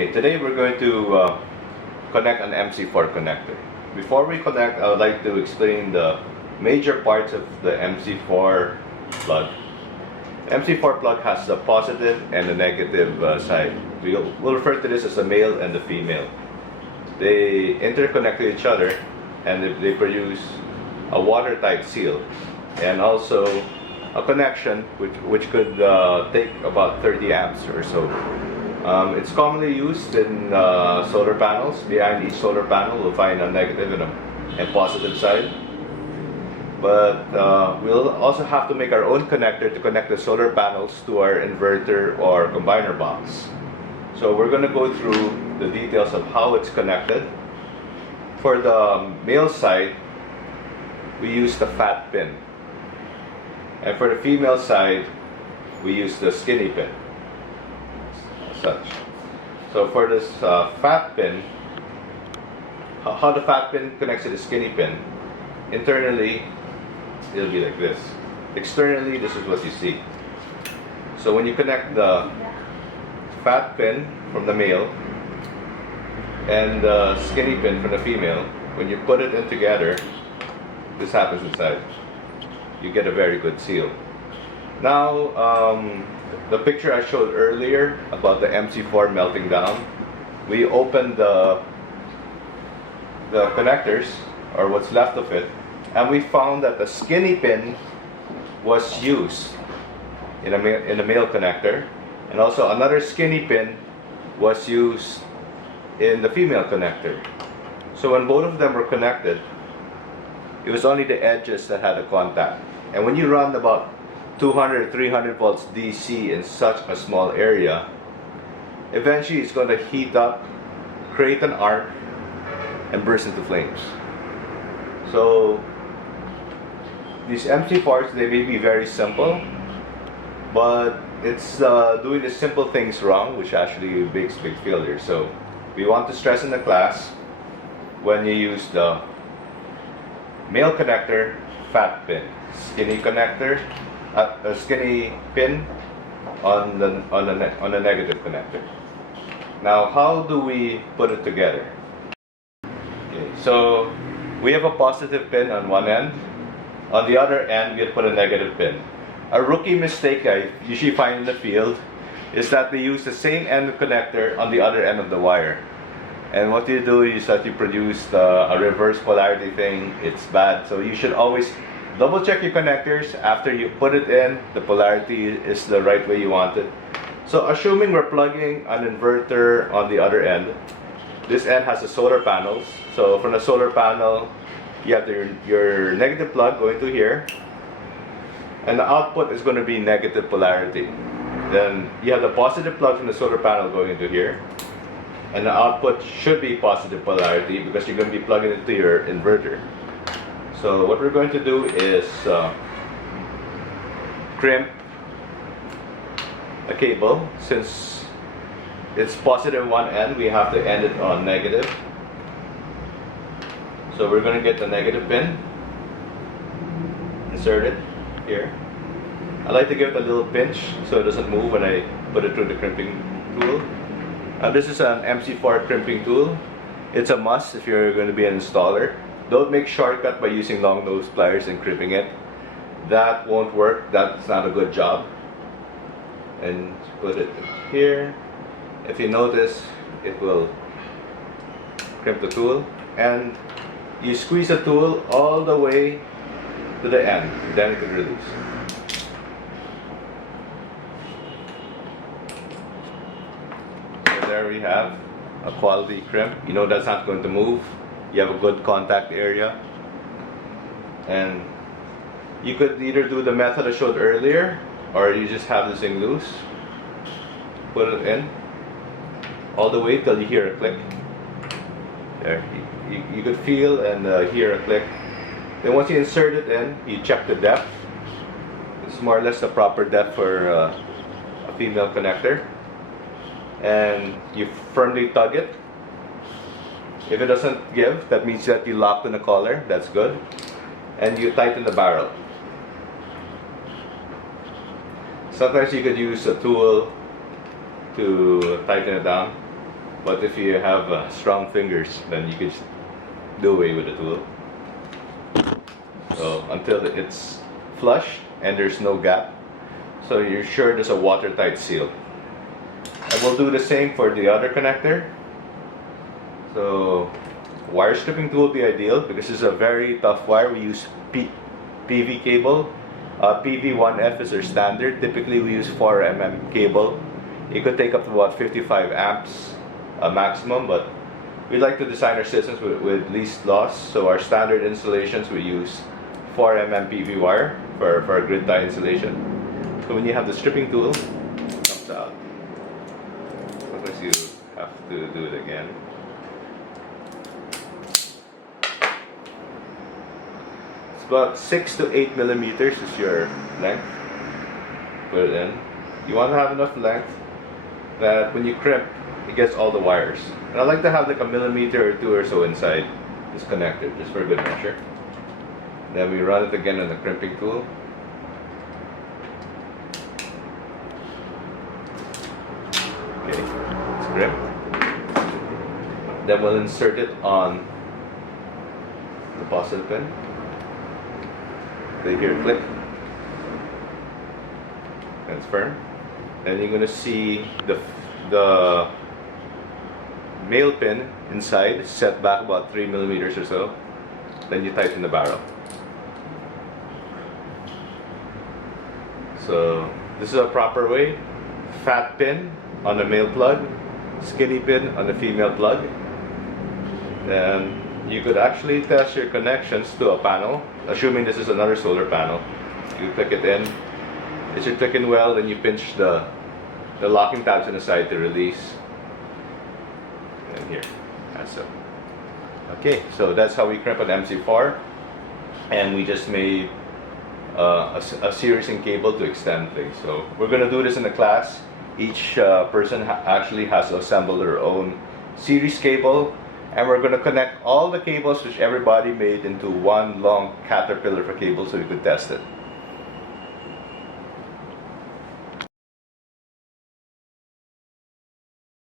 Okay, today we're going to connect an mc4 connector. Before we connect, I would like to explain the major parts of the mc4 plug. The mc4 plug has the positive and the negative side. We'll refer to this as the male and the female. They interconnect to each other and they produce a watertight seal and also a connection which could take about 30 amps or so. It's commonly used in solar panels. Behind each solar panel we'll find a negative and positive side. But we'll also have to make our own connector to connect the solar panels to our inverter or combiner box. So we're going to go through the details of how it's connected. For the male side, we use the fat pin. And for the female side, we use the skinny pin. Such. So for this fat pin, how the fat pin connects to the skinny pin, internally it'll be like this. Externally, this is what you see. So when you connect the fat pin from the male and the skinny pin from the female, when you put it in together, this happens inside. You get a very good seal. Now, the picture I showed earlier about the mc4 melting down, we opened the connectors, or what's left of it, and we found that the skinny pin was used in a male connector, and also another skinny pin was used in the female connector. So when both of them were connected, it was only the edges that had a contact. And when you run about 200, 300 volts DC in such a small area, eventually it's going to heat up, create an arc, and burst into flames. So these mc4s, they may be very simple, but it's doing the simple things wrong, which actually makes big failures. So we want to stress in the class, when you use the male connector, fat pin, skinny connector, a skinny pin on the negative connector. Now, how do we put it together? Okay, so we have a positive pin on one end. On the other end, we put a negative pin. A rookie mistake I usually find in the field is that they use the same end connector on the other end of the wire. And what you do is that you produce a reverse polarity thing. It's bad. So you should always double check your connectors after you put it in. The polarity is the right way you want it. So assuming we're plugging an inverter on the other end, this end has the solar panels. So from the solar panel, you have your negative plug going to here, and the output is going to be negative polarity. Then you have the positive plug from the solar panel going into here, and the output should be positive polarity because you're going to be plugging it into your inverter. So what we're going to do is crimp a cable. Since it's positive one end, we have to end it on negative. So we're going to get the negative pin, insert it here. I like to give it a little pinch so it doesn't move when I put it through the crimping tool. This is an mc4 crimping tool. It's a must if you're going to be an installer. Don't make shortcut by using long nose pliers and crimping it. That won't work. That's not a good job. And put it here. If you notice, it will crimp the tool, and you squeeze the tool all the way to the end, then it will release. So there we have a quality crimp. You know that's not going to move. You have a good contact area. And you could either do the method I showed earlier, or you just have this thing loose. Put it in all the way till you hear a click. There, you could feel and hear a click. Then once you insert it in, you check the depth. It's more or less the proper depth for a female connector. And you firmly tug it. If it doesn't give, that means that you locked in the collar. That's good. And you tighten the barrel. Sometimes you could use a tool to tighten it down. But if you have strong fingers, then you can just do away with the tool. So until it's flush and there's no gap, so you're sure there's a watertight seal. And we'll do the same for the other connector. So wire stripping tool will be ideal because this is a very tough wire. We use PV cable. PV1F is our standard. Typically we use 4mm cable. It could take up to about 55 amps maximum, but we like to design our systems with least loss. So our standard installations, we use 4mm PV wire for our grid tie installation. So when you have the stripping tool, it comes out. Sometimes you have to do it again. It's about 6 to 8 millimeters is your length. Put it in. You want to have enough length that when you crimp, it gets all the wires. And I like to have like a millimeter or two or so inside this connector, just for good measure. Then we run it again on the crimping tool. Okay, it's crimped. Then we'll insert it on the positive pin. They hear click. And it's firm. Then you're going to see the male pin inside set back about 3 millimeters or so. Then you tighten the barrel. So this is a proper way. Fat pin on the male plug, skinny pin on the female plug. Then you could actually test your connections to a panel, assuming this is another solar panel. You click it in. If you're clicking well, then you pinch the locking tabs on the side to release. And here, that's it. Okay, so that's how we crimp an MC4, and we just made a series in cable to extend things. So we're going to do this in the class. Each person actually has to assemble their own series cable, and we're going to connect all the cables which everybody made into one long caterpillar for cable so we could test it.